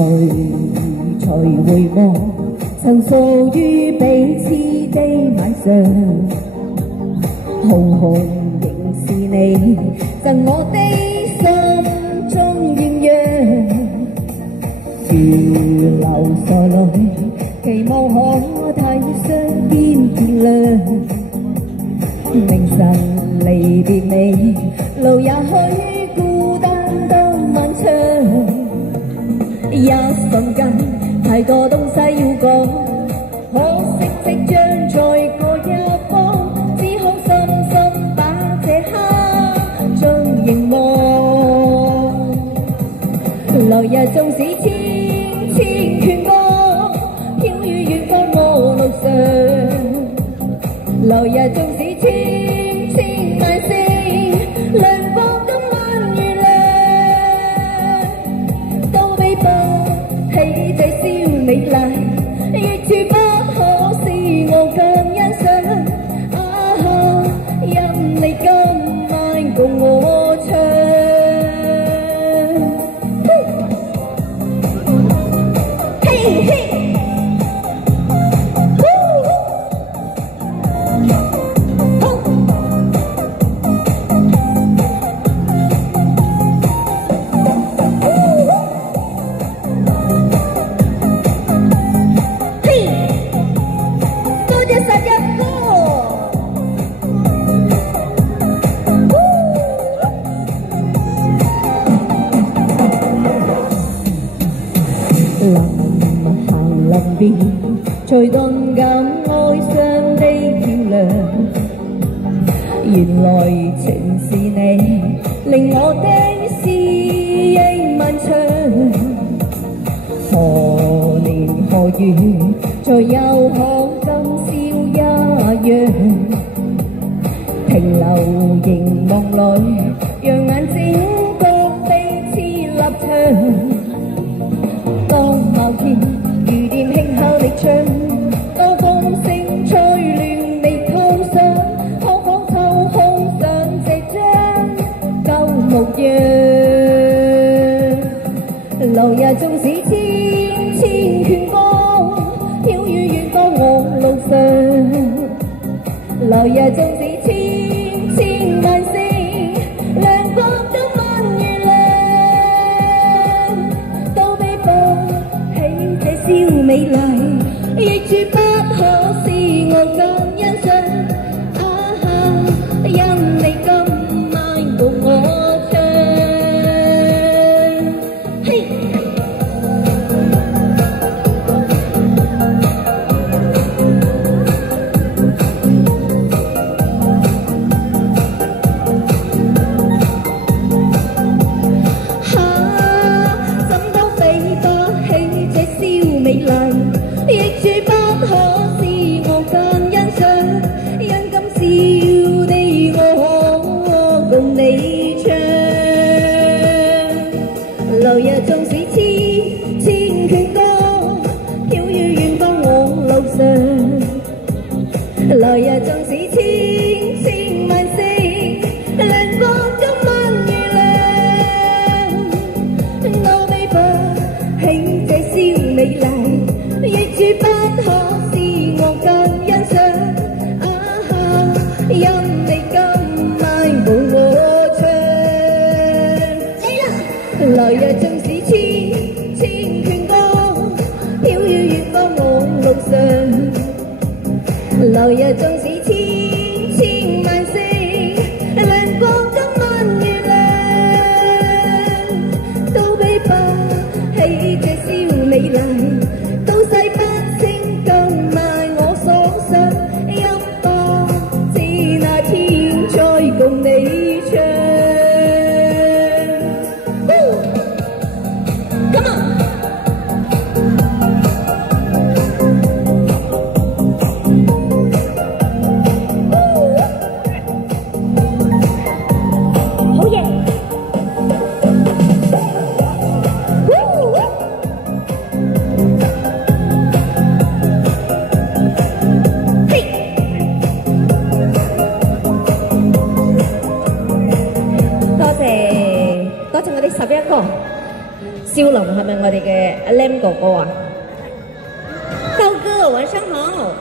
才回望曾屬於彼此的晚上，浩瀚仍是你贈我的心中豔陽，如流傻淚，期望可替相見見亮。明晨離別你，路也許孤單到漫長。一瞬間太多東西要講，可惜即將再過一方，只好深深把這刻將凝望。來日縱使千千闕歌，飄於遠方我路上。來日縱使千千萬星，亮光今晚月亮，都比不起這宵美麗，亦絕不可使我更欣賞。啊，任你今晚共我唱。嘿嘿。隨動感哀傷的漂亮，原來情是你令我的思憶漫長。何年何月才又可今宵一樣，停留凝望裏，讓眼睛各彼此立場。當某天如電輕敲力唱，多風聲吹亂你套上，可否抽空上這張舊模樣。來日縱使千千闕歌，飄於遠方我路上。來日縱使千千萬星，亮光今晚月亮，都比不起這宵美麗，亦絕不可使我更欣賞。啊，因你今晚共我唱。嘿。來日縱使千千闕歌，飄於遠方我路上。來日縱使千千萬星，亮光今晚月亮，都比不起這宵美麗，亦絕不可使我更欣賞。啊，因你今晚共我唱。來日縱使千千闕歌，飄於遠方我路上。來日縱使千千萬星，亮光今晚月亮，都比不起這宵美麗，都洗不清今晚我所想。一不知那天再共你唱。多謝我哋11個少林係咪我哋嘅阿 Lam 哥哥啊？